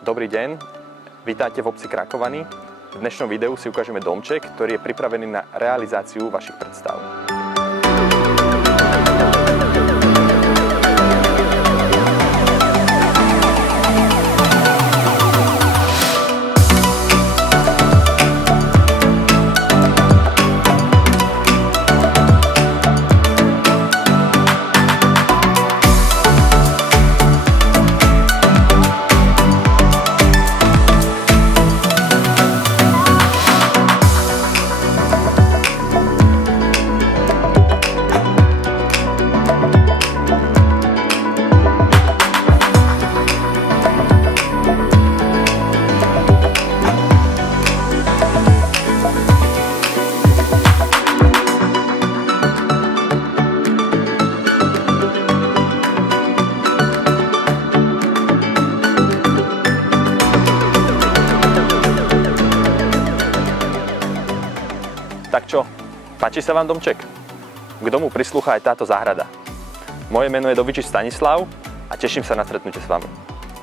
Dobrý deň, vítajte v obci Krakovany. V dnešnom videu si ukážeme domček, ktorý je pripravený na realizáciu vašich predstav. Tak čo, páči sa vám domček? K domu prislúcha aj táto záhrada. Moje meno je Dovičič Stanislav a teším sa na stretnutie s vami.